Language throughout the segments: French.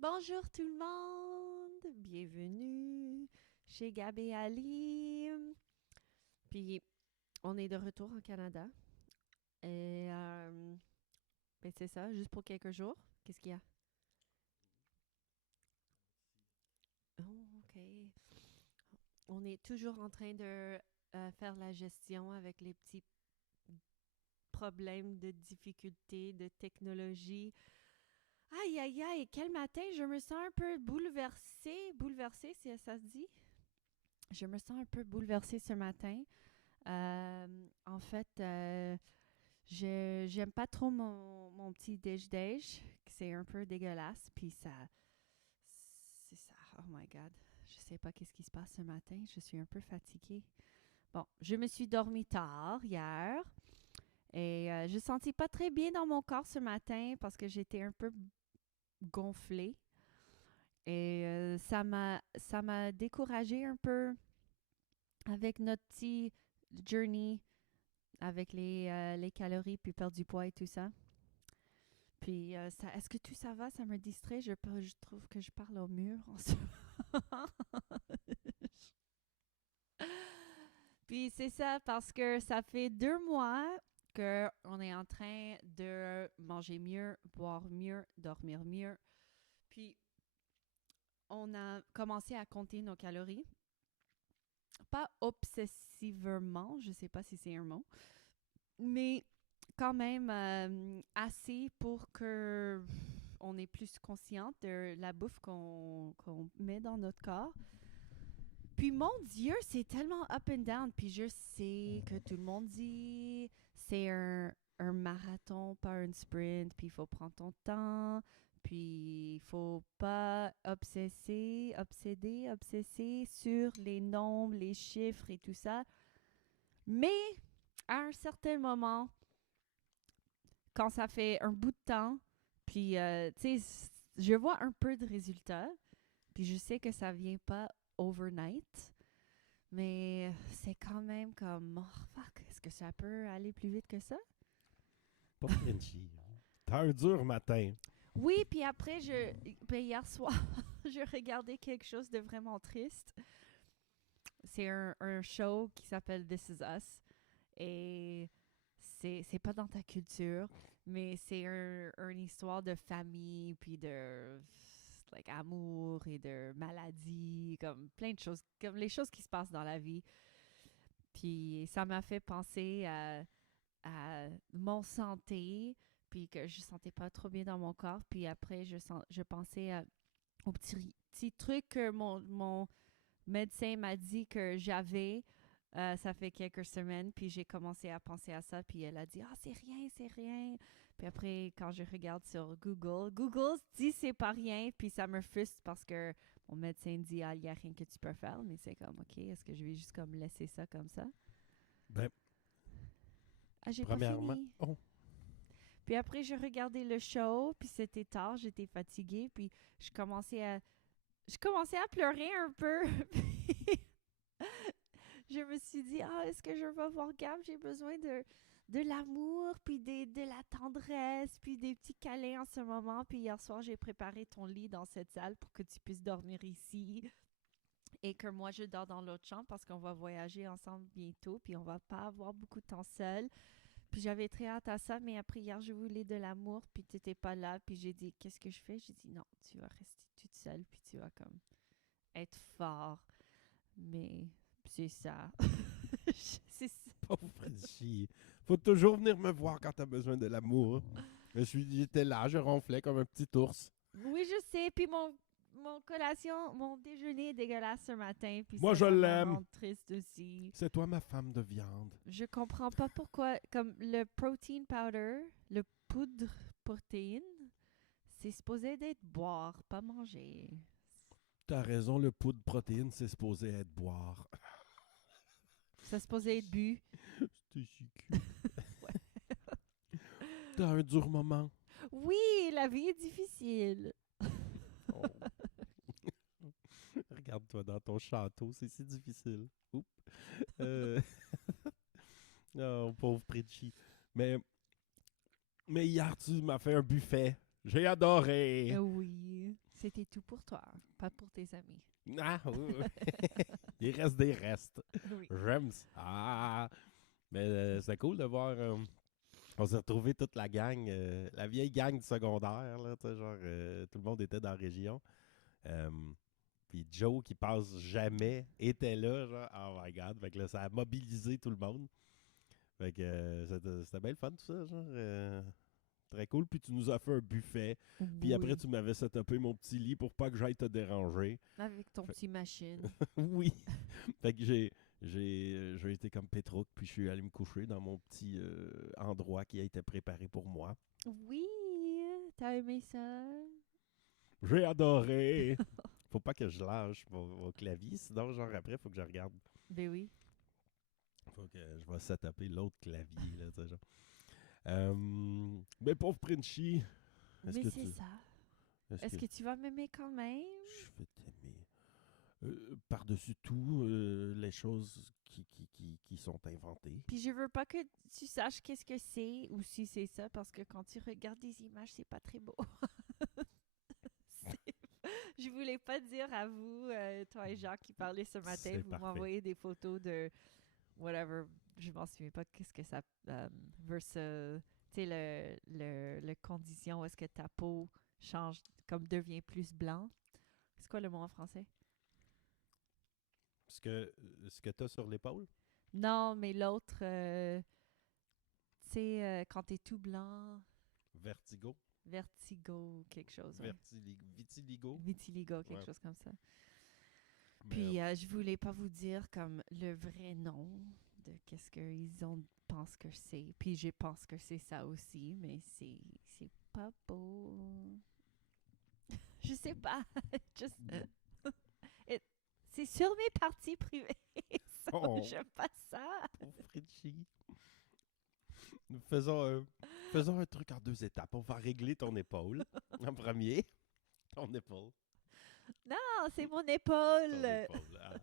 Bonjour tout le monde, bienvenue chez Gab et Ali. Puis on est de retour au Canada. Et ben c'est ça, juste pour quelques jours. Qu'est-ce qu'il y a? Oh, OK. On est toujours en train de faire la gestion avec les petits problèmes de difficultés, de technologie. Aïe, aïe, aïe, quel matin, je me sens un peu bouleversée. Bouleversée, si ça se dit. Je me sens un peu bouleversée ce matin. En fait, j'aime pas trop mon petit déj-déj, c'est un peu dégueulasse, puis c'est ça, oh my God, je sais pas qu'est-ce qui se passe ce matin, je suis un peu fatiguée. Bon, je me suis dormi tard hier, et je sentis pas très bien dans mon corps ce matin, parce que j'étais un peu gonflée, et ça m'a découragée un peu avec notre petit journey avec les calories, puis perdre du poids et tout ça. Puis, est-ce que tout ça va? Ça me distrait. Je trouve que je parle au mur en ce moment. Puis, c'est ça, parce que ça fait 2 mois qu'on est en train de manger mieux, boire mieux, dormir mieux. Puis, on a commencé à compter nos calories. Pas obsessivement, je sais pas si c'est un mot, mais quand même assez pour que on est plus consciente de la bouffe qu'on met dans notre corps. Puis mon Dieu, c'est tellement up and down. Puis je sais que tout le monde dit c'est un marathon, pas un sprint. Puis il faut prendre ton temps. Puis il faut pas obsesser sur les nombres, les chiffres et tout ça. Mais à un certain moment, quand ça fait un bout de temps, puis, tu sais, je vois un peu de résultats, puis je sais que ça vient pas overnight, mais c'est quand même comme, oh fuck, est-ce que ça peut aller plus vite que ça? Pas Frenchy. T'as un dur matin. Oui, puis après, ben, hier soir, je regardais quelque chose de vraiment triste. C'est un show qui s'appelle This Is Us. Et c'est pas dans ta culture, mais c'est une histoire de famille, puis de like, amour et de maladie, comme plein de choses, comme les choses qui se passent dans la vie. Puis ça m'a fait penser à mon santé, puis que je sentais pas trop bien dans mon corps. Puis après, je pensais aux petits trucs que mon médecin m'a dit que j'avais. Ça fait quelques semaines, puis j'ai commencé à penser à ça, puis elle a dit « Ah, c'est rien, c'est rien. » Puis après, quand je regarde sur Google dit c'est pas rien, puis ça me frustre parce que mon médecin dit « Ah, il n'y a rien que tu peux faire. » Mais c'est comme « Ok, est-ce que je vais juste comme laisser ça comme ça? » Ben, Ah, j'ai pas premièrement, fini. oh, Puis après, j'ai regardé le show, puis c'était tard, j'étais fatiguée, puis je commençais à pleurer un peu. Je me suis dit, ah, est-ce que je vais voir Gab? J'ai besoin de l'amour, puis de la tendresse, puis des petits câlins en ce moment. Puis hier soir, j'ai préparé ton lit dans cette salle pour que tu puisses dormir ici et que moi, je dors dans l'autre chambre parce qu'on va voyager ensemble bientôt, puis on va pas avoir beaucoup de temps seul. Puis j'avais très hâte à ça, mais après hier, je voulais de l'amour, puis tu n'étais pas là. Puis j'ai dit, qu'est-ce que je fais? J'ai dit, non, tu vas rester toute seule, puis tu vas comme être fort. Mais c'est ça. C'est ça. pauvre Frenchy. Faut toujours venir me voir quand t'as besoin de l'amour. J'étais là, je ronflais comme un petit ours. Oui, je sais. Puis mon collation, mon déjeuner est dégueulasse ce matin. Puis Moi, ça, je ça me l'aime. rend triste aussi. C'est toi ma femme de viande. Je comprends pas pourquoi. Comme le protein powder, le poudre protéine, c'est supposé d'être boire, pas manger. T'as raison, le poudre de protéines, c'est supposé être boire. C'est supposé être bu. C'était si cute. T'as un dur moment. Oui, la vie est difficile. Oh. Regarde-toi dans ton château, c'est si difficile. Oups. Euh, Oh, pauvre Pritchie. Mais hier, tu m'as fait un buffet. J'ai adoré. Oui. C'était tout pour toi, pas pour tes amis. Ah, oui, oui. Il reste des restes. Oui. J'aime ça. Ah! Mais c'était cool de voir. On s'est retrouvés toute la gang, la vieille gang du secondaire, là, tu sais, genre, tout le monde était dans la région. Puis Joe, qui passe jamais, était là, genre, oh my god. Fait que là, ça a mobilisé tout le monde. Fait que c'était bien le fun, tout ça, genre. Très cool. Puis tu nous as fait un buffet. Puis après, tu m'avais setupé mon petit lit pour pas que j'aille te déranger. Avec ton petit machine. Oui. Fait que j'ai été comme Pétrouk, puis je suis allé me coucher dans mon petit endroit qui a été préparé pour moi. Oui, t'as aimé ça? J'ai adoré! Faut pas que je lâche mon clavier, sinon, genre, après, faut que je regarde. Ben oui. Faut que je vais setuper l'autre clavier, là, tu sais, genre. Mais pauvre Princhy, Mais c'est ça. Est-ce que tu vas m'aimer quand même? je vais t'aimer par-dessus tout les choses qui sont inventées. Puis je veux pas que tu saches qu'est-ce que c'est ou si c'est ça, parce que quand tu regardes des images, c'est pas très beau. Je voulais pas dire à vous, toi et Jacques qui parlaient ce matin, C'est vous parfait. m'envoyez des photos de whatever, je m'en souviens pas qu'est-ce que ça versus, tu sais, le condition où est-ce que ta peau change, comme devient plus blanc. C'est quoi le mot en français? Ce que tu as sur l'épaule? Non, mais l'autre, tu sais, quand t'es tout blanc, Vertigo? vertigo, quelque chose. Ouais. Vitiligo? Vitiligo, quelque Ouais. chose comme ça. Mais, Puis je voulais pas vous dire comme le vrai nom de qu'est-ce qu'ils ont pensent que c'est. Puis je pense que c'est ça aussi, mais c'est pas beau. Je sais pas. Just, c'est sur mes parties privées. So, Oh. j'aime pas ça. pauvre Fritchie. Nous faisons un truc en 2 étapes. On va régler ton épaule en premier. Ton épaule. Non, c'est mon Ton épaule. épaule. Ah.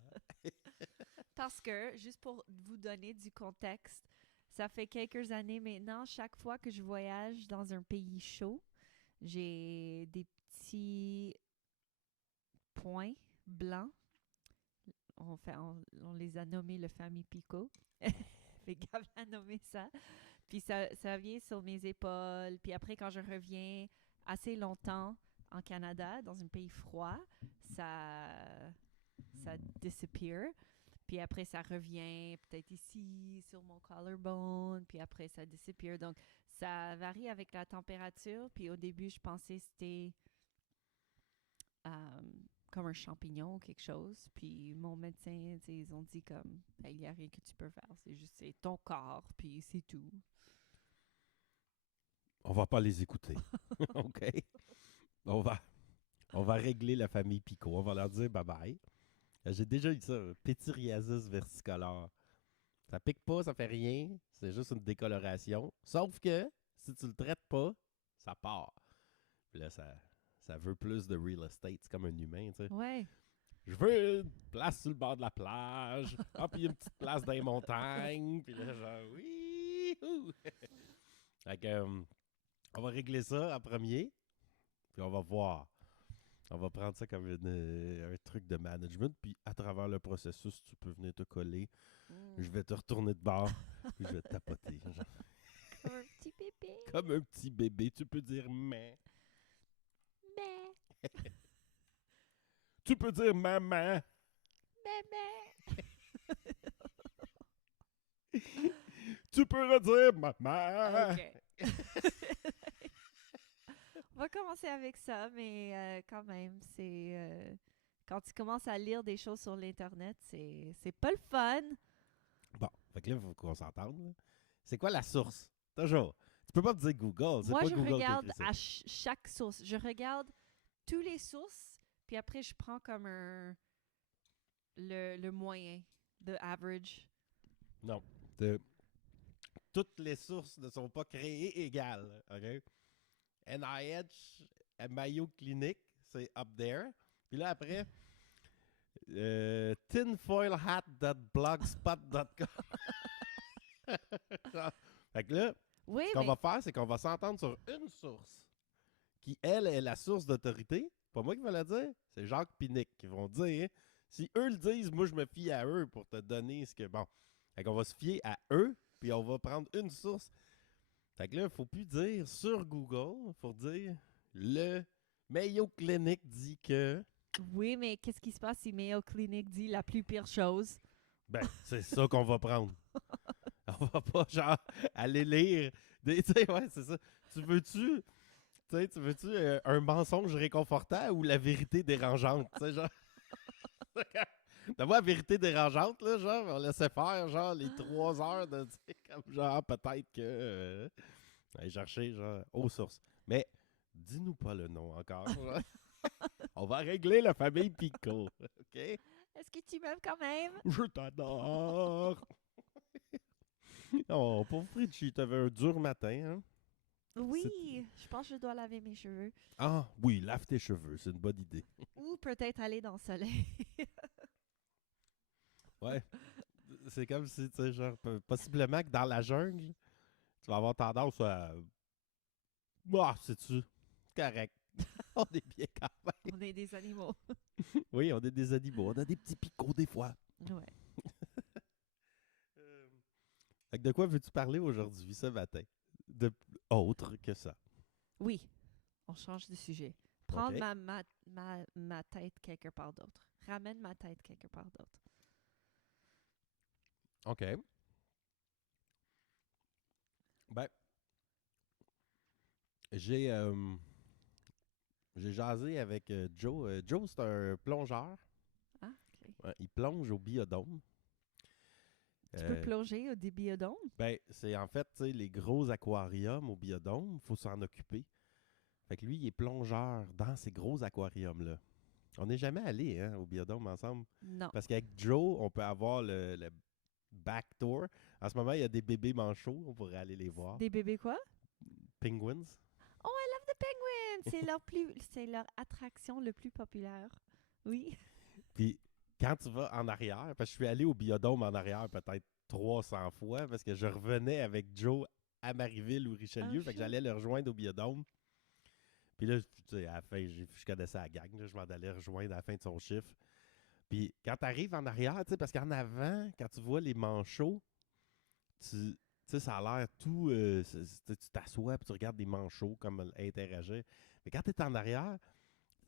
Parce que, juste pour vous donner du contexte, ça fait quelques années maintenant, chaque fois que je voyage dans un pays chaud, j'ai des petits points blancs. On les a nommés le famille Picot. Fait Gab a nommé ça. Puis ça vient sur mes épaules. Puis après, quand je reviens assez longtemps en Canada, dans un pays froid, ça disappear. Puis après, ça revient peut-être ici, sur mon collarbone. Puis après, ça disappear. Donc, ça varie avec la température. Puis au début, je pensais que c'était comme un champignon ou quelque chose. Puis mon médecin, ils ont dit comme, il n'y a rien que tu peux faire. C'est juste c'est ton corps, puis c'est tout. On va pas les écouter. OK? On va régler la famille Picot. On va leur dire bye-bye. J'ai déjà eu ça, pétyriasis versicolore. Ça pique pas, ça fait rien. C'est juste une décoloration. Sauf que, si tu le traites pas, ça part. Puis là, ça veut plus de real estate. C'est comme un humain, tu sais. Ouais. Je veux une place sur le bord de la plage. Ah, puis une petite place dans les montagnes. Puis là, genre, oui! Fait que, on va régler ça en premier. Puis on va voir. On va prendre ça comme un truc de management. Puis à travers le processus, tu peux venir te coller. Je vais te retourner de bord. Puis je vais te tapoter. Genre. Comme un petit bébé. Comme un petit bébé. Tu peux dire mais. Mais, Tu peux dire maman. bébé. Tu peux redire maman. OK. On va commencer avec ça, mais quand même, c'est... quand tu commences à lire des choses sur l'Internet, c'est pas le fun. Bon, fait que là, il faut qu'on s'entende. Là. C'est quoi la source? Toujours. Tu peux pas me dire Google. C'est Moi, pas je Google regarde qui écrit ça. à chaque source. Je regarde tous les sources, puis après, je prends comme le moyen, the average. Non. Toutes les sources ne sont pas créées égales. OK? NIH, Mayo Clinic, c'est up there. Puis là, après, tinfoilhat.blogspot.com. Fait que là, Oui, ce qu'on mais va faire, c'est qu'on va s'entendre sur une source qui, elle, est la source d'autorité. Pas moi qui vais la dire, c'est Jacques Pinique qui vont dire. Si eux le disent, moi, je me fie à eux pour te donner ce que... Bon, fait qu'on va se fier à eux, puis on va prendre une source. Fait que là, il ne faut plus dire sur Google, il faut dire le Mayo Clinic dit que... Oui, mais qu'est-ce qui se passe si Mayo Clinic dit la plus pire chose? Ben, c'est ça qu'on va prendre. On va pas, genre, aller lire des... Tu sais, ouais, c'est ça. Tu veux-tu un mensonge réconfortant ou la vérité dérangeante? Tu sais, genre... D'abord, la vérité dérangeante, là, genre, on laissait faire, genre, les 3 heures de, tu sais, comme, genre, peut-être que... aller chercher, genre, aux sources. Mais, dis-nous pas le nom encore, genre. On va régler la famille Pico, OK? Est-ce que tu m'aimes quand même? Je t'adore! Oh, pauvre Fritchie, t'avais un dur matin, hein? Oui, je pense que je dois laver mes cheveux. Ah, oui, lave tes cheveux, c'est une bonne idée. Ou peut-être aller dans le soleil. Ouais. C'est comme si, tu sais, genre, possiblement que dans la jungle, tu vas avoir tendance à... Ah, c'est-tu? Correct. On est bien quand même. On est des animaux. Oui, on est des animaux. On a des petits picots des fois. Ouais. Fait que de quoi veux-tu parler aujourd'hui, ce matin? De autre que ça. Oui, on change de sujet. Prendre OK. ma tête quelque part d'autre. Ramène ma tête quelque part d'autre. OK. Ben, j'ai jasé avec Joe. Joe, c'est un plongeur. Ah, OK. Ouais, il plonge au biodôme. Tu peux Euh, plonger au biodôme? ben, c'est en fait, tu sais, les gros aquariums au biodôme, il faut s'en occuper. Fait que lui, il est plongeur dans ces gros aquariums-là. On n'est jamais allé hein, au biodôme ensemble. Non. Parce qu'avec Joe, on peut avoir le back tour. En ce moment, il y a des bébés manchots. On pourrait aller les voir. Des bébés quoi? Penguins. Oh, I love the penguins! C'est leur attraction le plus populaire. Oui. Puis quand tu vas en arrière, parce que je suis allé au biodôme en arrière peut-être 300 fois, parce que je revenais avec Joe à Marieville ou Richelieu, fait que j'allais le rejoindre au biodôme. Puis là, tu sais, à la fin, je connaissais la gang, là, je m'en allais rejoindre à la fin de son chiffre. Puis quand tu arrives en arrière, tu sais, parce qu'en avant, quand tu vois les manchots, tu sais, ça a l'air tout. Tu t'assois puis tu regardes des manchots comme interagir. Mais quand tu es en arrière,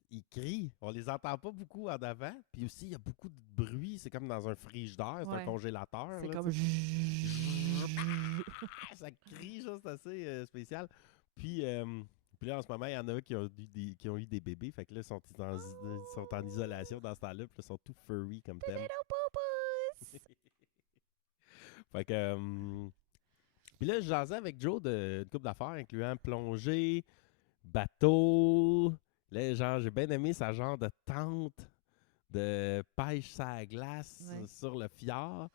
ils crient. On les entend pas beaucoup en avant. Puis aussi, il y a beaucoup de bruit. C'est comme dans un frigidaire, c'est un Ouais. congélateur. C'est Là, comme... ça crie, ça, c'est assez spécial. Puis là, en ce moment, il y en a qui ont eu des bébés. Fait que là, ils sont en isolation dans ce temps-là. Puis là, ils sont tout furry comme thème. Little boo-boos! Fait que. Puis là, je jasais avec Joe d'une couple d'affaires, incluant plongée, bateau. Là, genre, j'ai bien aimé sa genre de tente de pêche sur la glace Ouais. sur le fjord.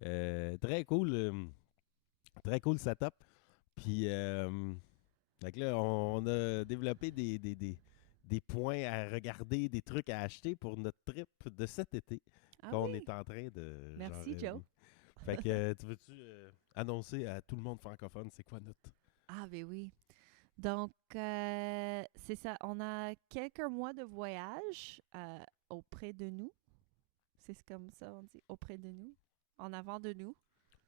Très cool. Très cool setup. Puis, fait que là, on a développé des points à regarder, des trucs à acheter pour notre trip de cet été Ah qu'on oui. est en train de... Merci, genre, Joe. fait que, tu veux-tu annoncer à tout le monde francophone c'est quoi notre... Ah, ben oui. Donc, c'est ça. On a quelques mois de voyage auprès de nous. C'est comme ça, on dit, auprès de nous. En avant de nous.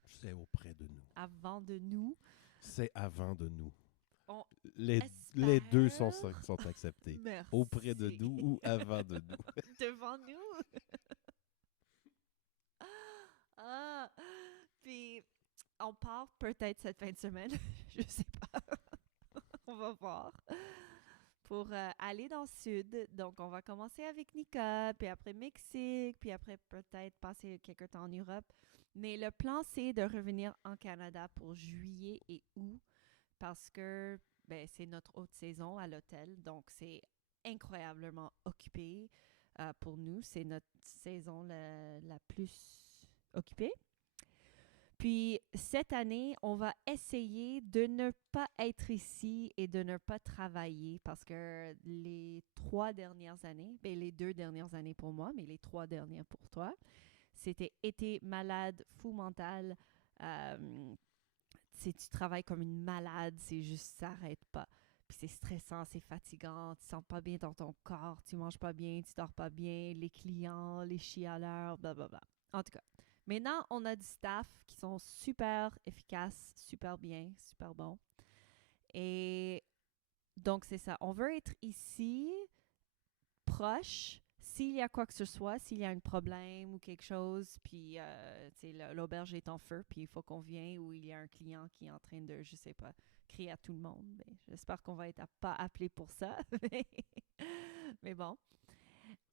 C'est auprès de nous. Avant de nous. C'est avant de nous. On Les espère. deux sont acceptés. Merci. Auprès de nous ou avant de nous. Devant nous. Ah, puis on part peut-être cette fin de semaine. Je sais pas. On va voir. Pour aller dans le sud. Donc, on va commencer avec Nika, puis après Mexique, puis après peut-être passer quelque temps en Europe. Mais le plan, c'est de revenir en Canada pour juillet et août parce que ben, c'est notre haute saison à l'hôtel. Donc, c'est incroyablement occupé pour nous. C'est notre saison la plus occupée. Puis cette année, on va essayer de ne pas être ici et de ne pas travailler parce que les 3 dernières années, ben les 2 dernières années pour moi, mais les 3 dernières pour toi, c'était été malade, fou mental. Tu travailles comme une malade, c'est juste ça n'arrête pas. Puis c'est stressant, c'est fatigant, tu sens pas bien dans ton corps, tu manges pas bien, tu dors pas bien, les clients, les chialeurs, blablabla. En tout cas, maintenant, on a du staff qui sont super efficaces, super bien, super bons. Et donc, c'est ça. On veut être ici, proche, s'il y a quoi que ce soit, s'il y a un problème ou quelque chose, puis l'auberge est en feu, puis il faut qu'on vienne, ou il y a un client qui est en train de, je sais pas, crier à tout le monde. Ben, j'espère qu'on va être pas appelé pour ça. Mais bon.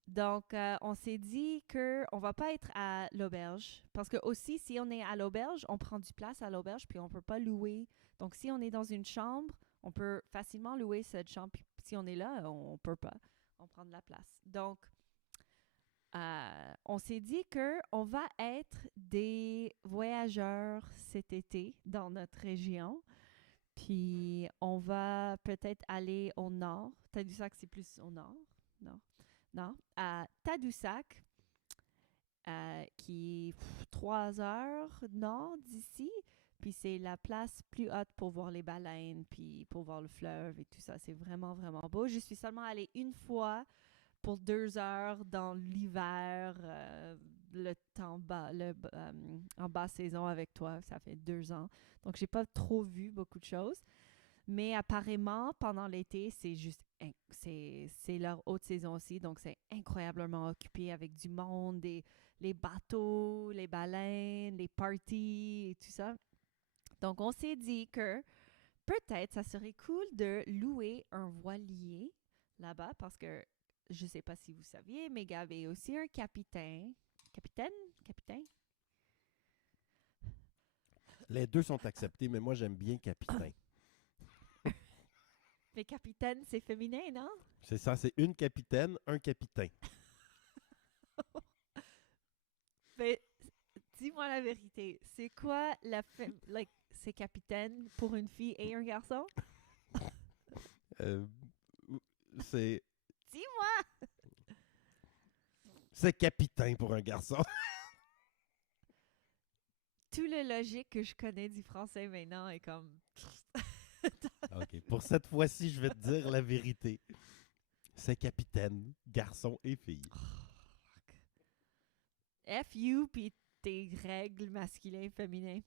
Donc, on s'est dit qu'on va pas être à l'auberge. Parce que aussi, si on est à l'auberge, on prend du place à l'auberge, puis on peut pas louer. Donc, si on est dans une chambre, on peut facilement louer cette chambre. Puis si on est là, on peut pas. On prend de la place. Donc, on s'est dit qu'on va être des voyageurs cet été dans notre région. Puis, on va peut-être aller au nord. Tadoussac, c'est plus au nord. Non. Non. À Tadoussac, qui est 3 heures nord d'ici. Puis, c'est la place plus haute pour voir les baleines, puis pour voir le fleuve et tout ça. C'est vraiment, vraiment beau. Je suis seulement allée une fois pour 2 heures dans l'hiver, le temps bas, en basse saison avec toi, ça fait 2 ans. Donc, j'ai pas trop vu beaucoup de choses. Mais apparemment, pendant l'été, c'est juste, c'est leur haute saison aussi. Donc, c'est incroyablement occupé avec du monde, les bateaux, les baleines, les parties et tout ça. Donc, on s'est dit que peut-être ça serait cool de louer un voilier là-bas parce que je ne sais pas si vous saviez, mais Gab est aussi un capitaine. Capitaine? Capitaine? Les deux sont acceptés, mais moi, j'aime bien capitaine. Mais capitaine, c'est féminin, non? C'est ça, c'est une capitaine, un capitaine. Mais dis-moi la vérité. C'est quoi c'est capitaine pour une fille et un garçon? Euh, c'est Dis-moi! c'est capitaine pour un garçon. Tout le logique que je connais du français maintenant est comme... OK, pour cette fois-ci, je vais te dire la vérité. C'est capitaine, garçon et fille. FU puis tes règles masculin féminin.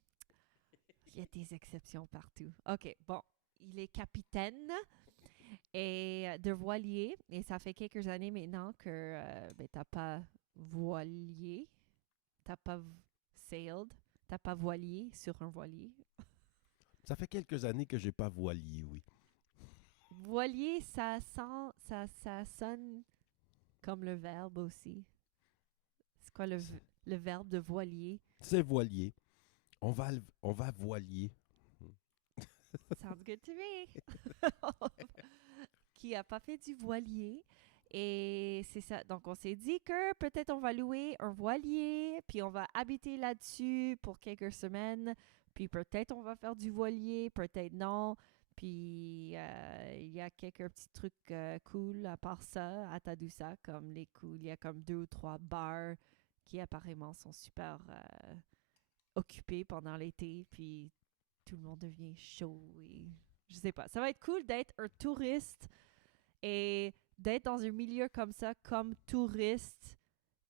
Il y a des exceptions partout. OK, bon. Il est capitaine et de voilier. Et ça fait quelques années maintenant que t'as pas voilier. T'as pas sailed. T'as pas voilier sur un voilier. Ça fait quelques années que j'ai pas voilier, oui. Voilier, ça sonne comme le verbe aussi. C'est quoi le verbe de voilier? C'est voilier. On va voilier. Sounds good to me. Qui a pas fait du voilier. Et c'est ça. Donc, on s'est dit que peut-être on va louer un voilier, puis on va habiter là-dessus pour quelques semaines, puis peut-être on va faire du voilier, peut-être non. Puis, il y a quelques petits trucs cool à part ça à Tadoussac, comme les cool. Il y a comme 2 ou 3 bars qui apparemment sont super occupés pendant l'été, puis tout le monde devient chaud et je sais pas. Ça va être cool d'être un touriste et d'être dans un milieu comme ça, comme touriste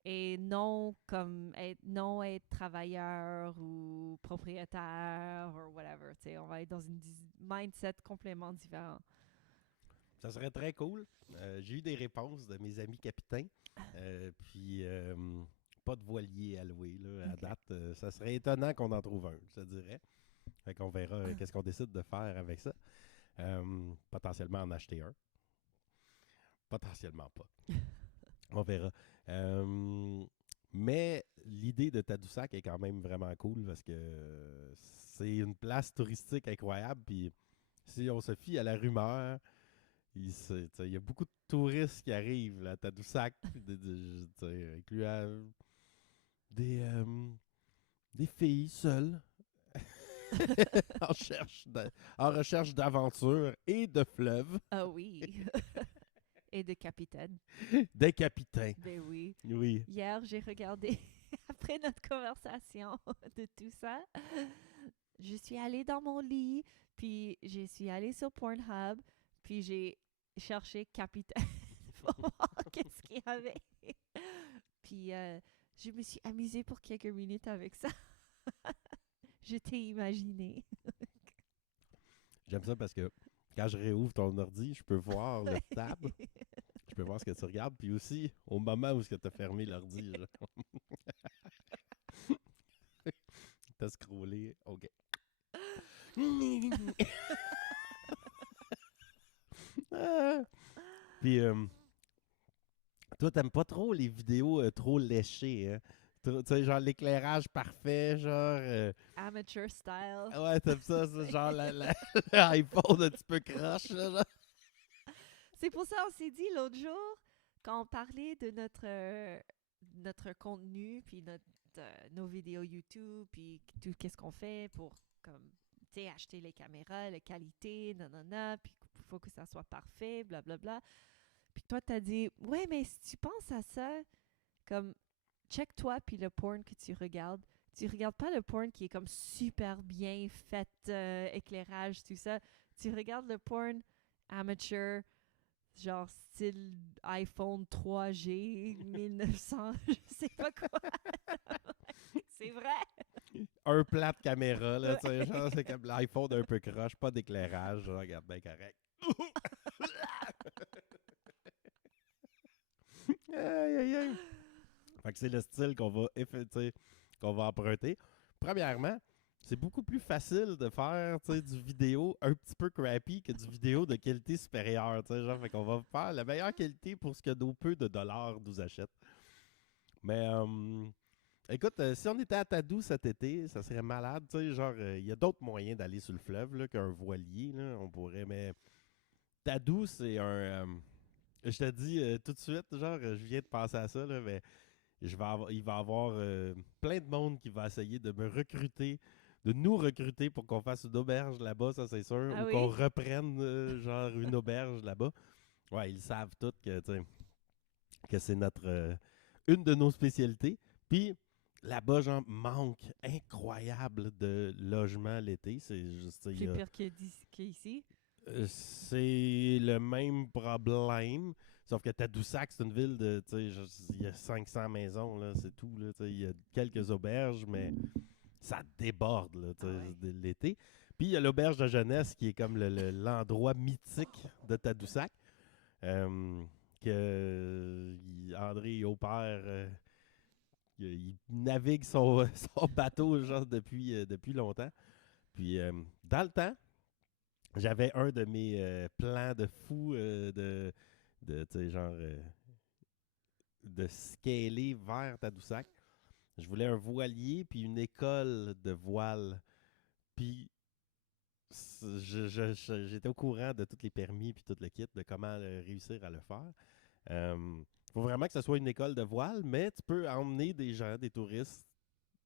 et non être travailleur ou propriétaire ou whatever. T'sais, on va être dans une mindset complètement différent. Ça serait très cool. J'ai eu des réponses de mes amis capitaines. Puis, pas de voilier à louer. Là, à date, ça serait étonnant qu'on en trouve un, je te dirais. Fait qu'on verra qu'est-ce qu'on décide de faire avec ça. Potentiellement en acheter un. Potentiellement pas. On verra. Mais l'idée de Tadoussac est quand même vraiment cool parce que c'est une place touristique incroyable. Puis si on se fie à la rumeur, il y a beaucoup de touristes qui arrivent là, à Tadoussac, incluant des filles seules en recherche d'aventure et de fleuves. Ah oui. Et de capitaine. Des capitaines. Ben oui. Oui. Hier, j'ai regardé, après notre conversation de tout ça, je suis allée dans mon lit, puis je suis allée sur Pornhub, Puis j'ai cherché capitaine pour voir qu'est-ce qu'il y avait. Puis je me suis amusée pour quelques minutes avec ça. Je t'ai imaginé. J'aime ça parce que quand je réouvre ton ordi, je peux voir le tab, je peux voir ce que tu regardes, puis aussi au moment où tu as fermé l'ordi, genre. T'as scrollé, ok. Puis toi, t'aimes pas trop les vidéos trop léchées, hein? Tu sais, genre l'éclairage parfait, genre... Amateur style. ouais, t'aimes ça, c'est genre l'iPhone un petit peu croche, là, genre. C'est pour ça qu'on s'est dit l'autre jour, quand on parlait de notre contenu, puis nos vidéos YouTube, puis tout qu'est-ce qu'on fait pour comme tu sais acheter les caméras, la qualité, nanana, puis il faut que ça soit parfait, blablabla. Puis toi t'as dit ouais mais si tu penses à ça, comme check-toi puis le porn que tu regardes pas le porn qui est comme super bien fait, éclairage tout ça. Tu regardes le porn amateur genre style iPhone 3G 1900, je sais pas quoi. C'est vrai. Un plat de caméra, là, tu sais, genre, c'est comme l'iPhone un peu croche, pas d'éclairage, genre, regarde bien correct. Aïe, aïe, aïe. Fait que c'est le style qu'on va emprunter. Premièrement, c'est beaucoup plus facile de faire du vidéo un petit peu crappy que du vidéo de qualité supérieure. Genre, fait qu'on va faire la meilleure qualité pour ce que nos peu de dollars nous achètent. Mais écoute, si on était à Tadoux cet été, ça serait malade. Genre, il y a d'autres moyens d'aller sur le fleuve là, qu'un voilier. Là, on pourrait, mais Tadoux, c'est un... je te dis tout de suite, genre, je viens de penser à ça, là, mais il va y avoir plein de monde qui va essayer de me recruter, de nous recruter pour qu'on fasse une auberge là-bas, ça c'est sûr, Ah ou oui? qu'on reprenne genre une auberge là-bas. Ouais, ils savent tous que c'est notre une de nos spécialités. Puis là-bas, genre, manque incroyable de logements l'été. C'est juste, Plus pire qu'ici. c'est le même problème. Sauf que Tadoussac, c'est une ville de, il y a 500 maisons, là, c'est tout. Il y a quelques auberges, mais ça déborde là, de l'été. Puis il y a l'auberge de jeunesse qui est comme l'endroit mythique de Tadoussac. André Aupert, il navigue son, son bateau genre depuis longtemps. Puis dans le temps, j'avais un de mes plans de fou tu sais, genre de scaler vers Tadoussac. Je voulais un voilier puis une école de voile. Puis j'étais au courant de tous les permis puis tout le kit, de comment réussir à le faire. Faut vraiment que ce soit une école de voile, mais tu peux emmener des gens, des touristes,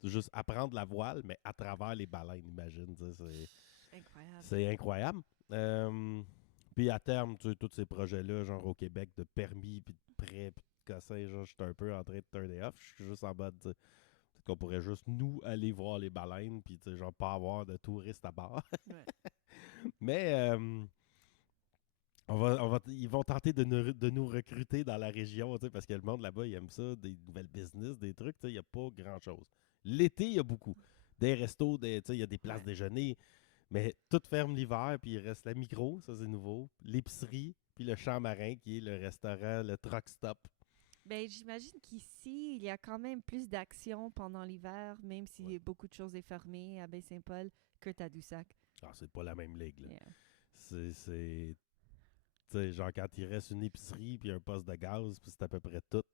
juste apprendre la voile, mais à travers les baleines, imagine. Incroyable. C'est incroyable. Puis à terme, tu sais, tous ces projets-là, genre au Québec, de permis, puis de prêts, puis de cossins, genre, je suis un peu en train de turner off. Je suis juste en mode, peut-être qu'on pourrait juste, nous, aller voir les baleines, puis, tu sais, genre, pas avoir de touristes à bord. Ouais. Mais ils vont tenter de nous recruter dans la région, tu sais, parce que le monde là-bas, il aime ça, des nouvelles business, des trucs, tu sais, il n'y a pas grand-chose. L'été, il y a beaucoup. Des restos, tu sais, il y a des places déjeuner, mais tout ferme l'hiver, puis il reste la micro, ça c'est nouveau, l'épicerie, puis le champ marin, qui est le restaurant, le truck stop. Ben, j'imagine qu'ici, il y a quand même plus d'action pendant l'hiver, même si Ouais. beaucoup de choses est fermées à Baie-Saint-Paul, que Tadoussac. Ah, c'est pas la même ligue, là. Yeah. C'est tu sais, genre quand il reste une épicerie, puis un poste de gaz, puis c'est à peu près tout.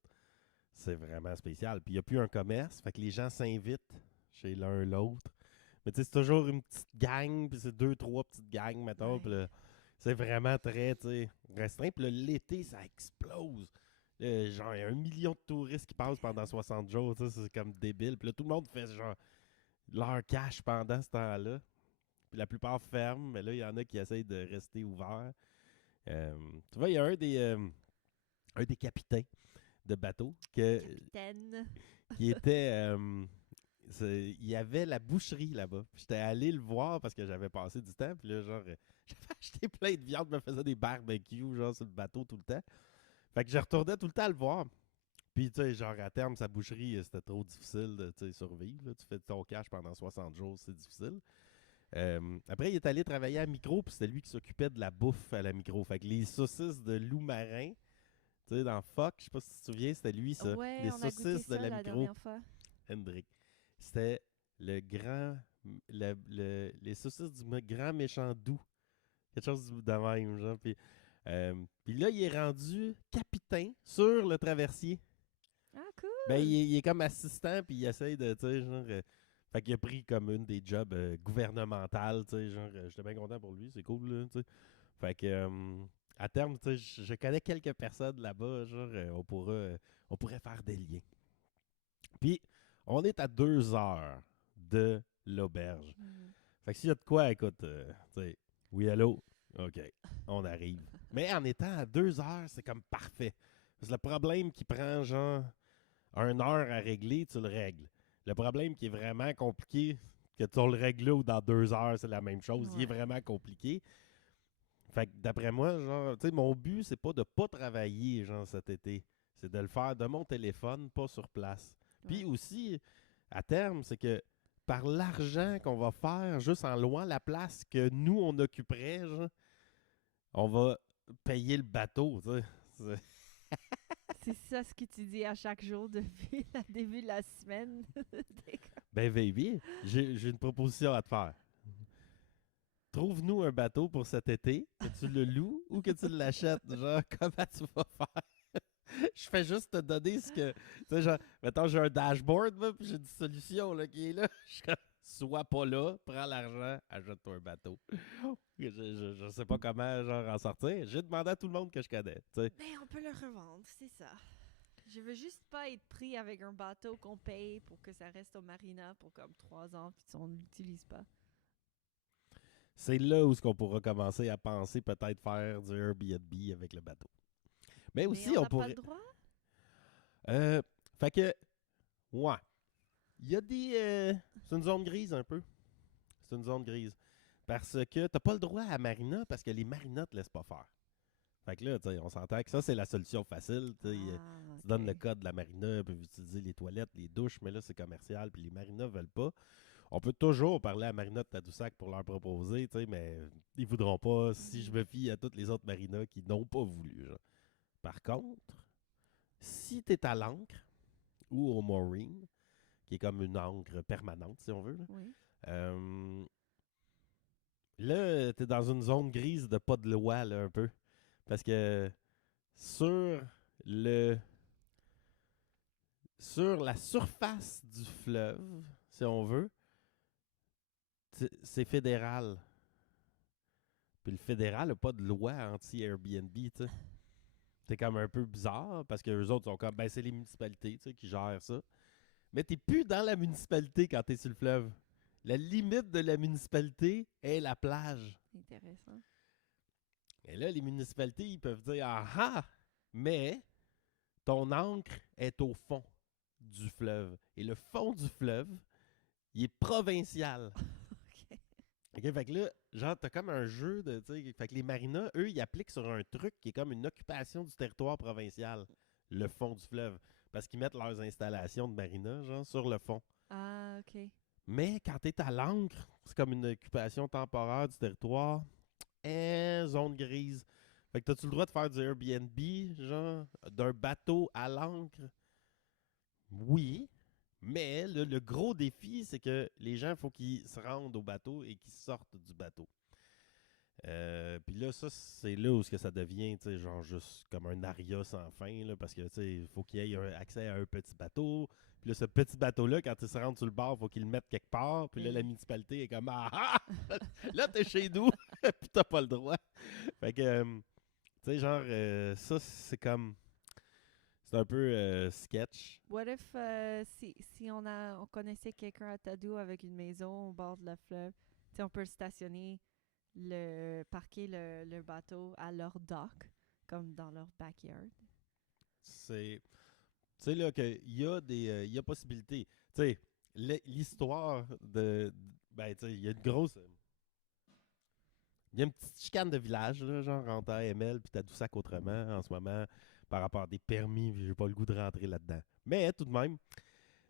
C'est vraiment spécial. Puis il n'y a plus un commerce, fait que les gens s'invitent chez l'un l'autre. Mais tu sais, c'est toujours une petite gang, puis c'est 2, 3 petites gangs, mettons. Ouais. Puis là, c'est vraiment très, tu sais, restreint. Puis là, l'été, ça explose. Genre, il y a 1 million de touristes qui passent pendant 60 jours, tu sais, c'est comme débile. Puis là, tout le monde fait genre leur cash pendant ce temps-là. Puis la plupart ferment, mais là, il y en a qui essayent de rester ouverts. Tu vois, il y a un des capitaines de bateau Capitaine. qui était... il y avait la boucherie là-bas. J'étais allé le voir parce que j'avais passé du temps. Puis là, genre, J'avais acheté plein de viande, je me faisais des barbecues, genre, sur le bateau tout le temps. Fait que je retournais tout le temps le voir. Puis, tu sais, genre, à terme, sa boucherie, c'était trop difficile de, tu sais, survivre. Là. Tu fais ton cash pendant 60 jours, c'est difficile. Après, il est allé travailler à Micro, puis c'était lui qui s'occupait de la bouffe à la Micro. Fait que les saucisses de loup marin, tu sais, dans Fuck, je sais pas si tu te souviens, c'était lui, ça. Ouais, Les on a goûté saucisses de ça la la Micro, dernière fois. Hendrick. C'était le grand. Les saucisses du grand méchant doux. Quelque chose de même, genre. Puis là, il est rendu capitaine sur le traversier. Ah, cool! Ben, il est comme assistant, puis il essaye de, tu sais, genre. Fait qu'il a pris comme une des jobs gouvernementales, tu sais, genre. J'étais bien content pour lui, c'est cool, là, tu sais. Fait que, à terme, tu sais, je connais quelques personnes là-bas, genre, on pourrait faire des liens. Puis, on est à 2 heures de l'auberge. Mm. Fait que s'il y a de quoi, écoute, tu sais, oui, allô? OK, on arrive. Mais en étant à 2 heures, c'est comme parfait. Parce que le problème qui prend, genre, 1 heure à régler, tu le règles. Le problème qui est vraiment compliqué, que tu le règles là ou dans 2 heures, c'est la même chose. Il est Ouais. vraiment compliqué. Fait que d'après moi, genre, tu sais, mon but, c'est pas de pas travailler, genre, cet été. C'est de le faire de mon téléphone, pas sur place. Puis Ouais. aussi, à terme, c'est que par l'argent qu'on va faire juste en louant la place que nous, on occuperait, genre, on va payer le bateau, tu sais. C'est ça ce que tu dis à chaque jour depuis le début de la semaine. Ben, baby, j'ai une proposition à te faire. Trouve-nous un bateau pour cet été, que tu le loues ou que tu l'achètes. Genre, comment tu vas faire? Je fais juste te donner ce que. Tu sais, genre, mettons, j'ai un dashboard, là, puis j'ai une solution là, qui est là. Je suis comme, sois pas là, prends l'argent, achète-toi un bateau. Je sais pas comment genre, en sortir. J'ai demandé à tout le monde que je connais. Tu sais. Ben, on peut le revendre, c'est ça. Je veux juste pas être pris avec un bateau qu'on paye pour que ça reste au marina pour comme 3 ans puis on ne l'utilise pas. C'est là où ce qu'on pourra commencer à penser peut-être faire du Airbnb avec le bateau. Mais Mais aussi, on on n'a pas pourrait. le droit? Fait que, ouais. Il y a des. C'est une zone grise un peu. C'est une zone grise. Parce que t'as pas le droit à marina parce que les marinas te laissent pas faire. Fait que là, tu sais, on s'entend que ça, c'est la solution facile. Ah, Tu donnes le ok. code de la marina, ils peuvent utiliser les toilettes, les douches, mais là, c'est commercial, puis les marinas veulent pas. On peut toujours parler à Marina de Tadoussac pour leur proposer, tu sais, mais ils voudront pas si je Mhm. me fie à toutes les autres marinas qui n'ont pas voulu. Genre. Par contre, si t'es à l'ancre ou au mooring, qui est comme une ancre permanente, si on veut, Oui. euh, là, t'es dans une zone grise de pas de loi, là, un peu. Parce que sur le sur la surface du fleuve, si on veut, c'est fédéral. Puis le fédéral n'a pas de loi anti-Airbnb, tu sais. C'est comme un peu bizarre parce que les autres sont comme, ben c'est les municipalités, tu sais, qui gèrent ça. Mais t'es plus dans la municipalité quand t'es sur le fleuve. La limite de la municipalité est la plage. Intéressant. Et là, les municipalités, ils peuvent dire, ah ah, mais ton ancre est au fond du fleuve. Et le fond du fleuve, il est provincial. Ok. OK, fait que là, genre, t'as comme un jeu de, tu sais, fait que les marinas, eux, ils appliquent sur un truc qui est comme une occupation du territoire provincial, le fond du fleuve, parce qu'ils mettent leurs installations de marina, genre, sur le fond. Ah, ok. Mais quand t'es à l'ancre, c'est comme une occupation temporaire du territoire, zone grise. Fait que t'as-tu le droit de faire du Airbnb, genre, d'un bateau à l'ancre? Oui, mais le gros défi, c'est que les gens, il faut qu'ils se rendent au bateau et qu'ils sortent du bateau. Puis là, ça, c'est là où ce que ça devient, tu sais, genre juste comme un aria sans fin, là, parce que, tu sais, il faut qu'il y ait accès à un petit bateau. Puis là, ce petit bateau-là, quand il se rentre sur le bord, il faut qu'il le mette quelque part. Puis là, la Oui. municipalité est comme, ah ah! Là, t'es chez nous, puis t'as pas le droit. Fait que, tu sais, genre, ça, c'est comme, c'est un peu sketch. What if si on connaissait quelqu'un à Tadoux avec une maison au bord de la fleuve, tu sais, on peut stationner parquer le bateau à leur dock, comme dans leur backyard. C'est. Tu sais, là, qu'il y a il y a possibilité. Tu sais, l'histoire de. Ben, tu sais, il y a une grosse. Il y a une petite chicane de village, là, genre entre AML puis Tadoussac autrement en ce moment par rapport à des permis. Puis j'ai pas le goût de rentrer là-dedans. Mais tout de même,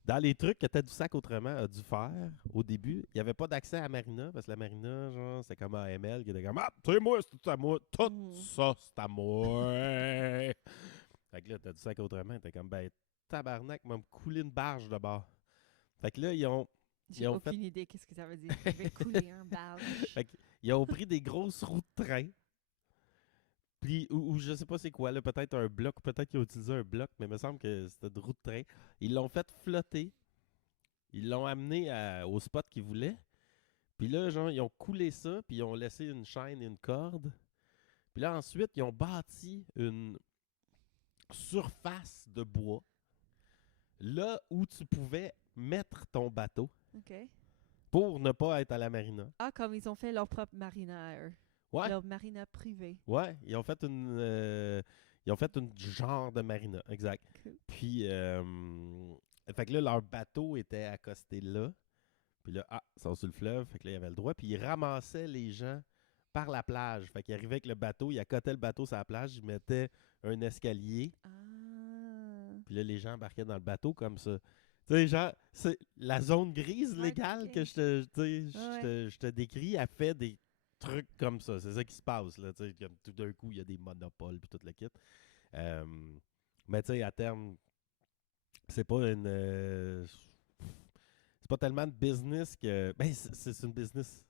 dans les trucs que Tadoussac autrement a dû faire au début, il n'y avait pas d'accès à la marina parce que la marina, genre, c'est comme AML qui était comme ah, c'est moi, c'est tout à moi, tout ça, c'est à moi. Fait que là, Tadoussac autrement était comme ben tabarnak, m'a me coulé une barge de bord. Fait que là, J'ai ont aucune idée qu'est-ce que ça veut dire. Je vais couler un barge. Fait ils ont pris des grosses roues de train. Puis, ou je sais pas c'est quoi, là, peut-être un bloc, peut-être qu'ils ont utilisé un bloc, mais il me semble que c'était de roues de train. Ils l'ont fait flotter. Ils l'ont amené au spot qu'ils voulaient. Puis là, genre, ils ont coulé ça, puis ils ont laissé une chaîne et une corde. Puis là, ensuite, ils ont bâti une surface de bois là où tu pouvais mettre ton bateau OK. pour ne pas être à la marina. Ah, comme ils ont fait leur propre marina à eux. Ouais. Leur marina privée. Ouais, ils ont fait une genre de marina, exact. Cool. Puis, fait que là, leur bateau était accosté là. Puis là, ils sont sur le fleuve, fait que là, il y avait le droit. Puis ils ramassaient les gens par la plage. Fait qu'ils arrivaient avec le bateau, ils accotaient le bateau sur la plage, ils mettaient un escalier. Ah. Puis là, les gens embarquaient dans le bateau comme ça. Tu sais, genre, c'est la zone grise légale que je te décris, elle fait des trucs comme ça. C'est ça qui se passe, là. Tu sais, comme tout d'un coup, il y a des monopoles puis tout le kit. Mais tu sais, à terme, c'est pas une... c'est pas tellement de business que... Ben, c'est une business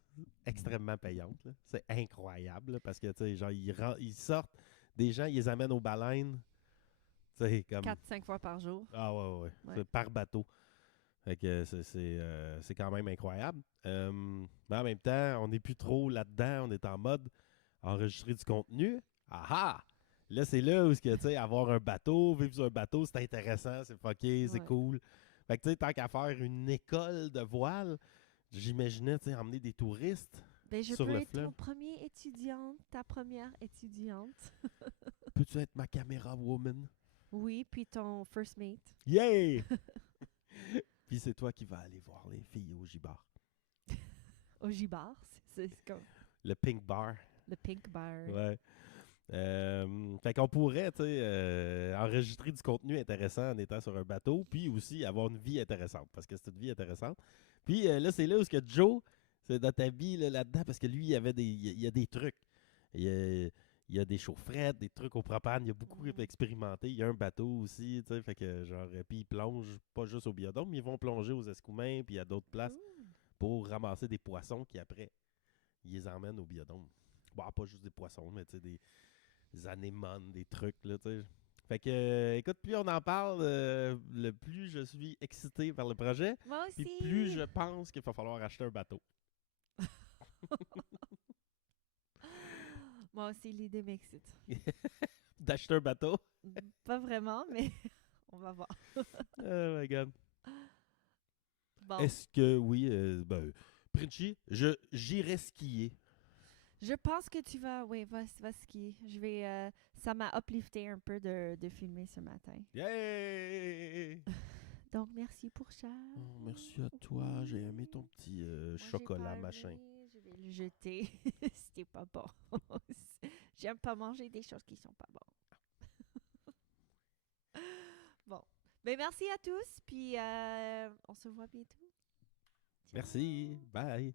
extrêmement payante, là. C'est incroyable, là, parce que, tu sais, genre, ils sortent des gens, ils les amènent aux baleines. Tu sais, comme... 4-5 fois par jour. Ah ouais. Ouais. C'est par bateau. Fait que c'est quand même incroyable. Mais en même temps, on n'est plus trop là-dedans. On est en mode enregistrer du contenu. Ah! Là, c'est là où, tu sais, avoir un bateau, vivre sur un bateau, c'est intéressant, c'est fucké, c'est cool. Fait que, tu sais, tant qu'à faire une école de voile, j'imaginais, tu sais, emmener des touristes Ben, je sur peux le être fleuve. ton premier étudiante, ta première étudiante. Peux-tu être ma caméra woman? Oui, puis ton first mate. Yeah! Puis c'est toi qui vas aller voir les filles au gibard. Au Gibard, c'est comme Le pink bar. le pink bar. Ouais. Fait qu'on pourrait, tu sais, enregistrer du contenu intéressant en étant sur un bateau, puis aussi avoir une vie intéressante, parce que c'est une vie intéressante. Puis là, c'est là où que Joe, c'est dans ta vie là-dedans, parce que lui, il y a des trucs. Il y a des chaufferettes, des trucs au propane, il y a beaucoup expérimenté. Il y a un bateau aussi, tu sais, fait que genre, puis ils plongent pas juste au biodôme, mais ils vont plonger aux Escoumins, puis à d'autres places pour ramasser des poissons qui après, ils les emmènent au biodôme. Bon, pas juste des poissons, mais tu sais, des anémones, des trucs, là, tu sais. Fait que, écoute, plus on en parle, le plus je suis excité par le projet. Moi aussi. Puis plus je pense qu'il va falloir acheter un bateau. Moi aussi, l'idée m'excite. D'acheter un bateau? Pas vraiment, mais on va voir. Oh my God. Bon. Est-ce que, oui, Pritchie, j'irai skier. Je pense que tu vas, va skier. Je vais, ça m'a uplifté un peu de filmer ce matin. Yay! Donc, merci pour ça. Oh, merci à toi. J'ai aimé ton petit Moi, chocolat, j'ai pas machin. aimé, je vais le jeter. C'était pas bon. J'aime pas manger des choses qui sont pas bonnes. Bon. Ben, merci à tous. Puis, on se voit bientôt. Ciao. Merci. Bye.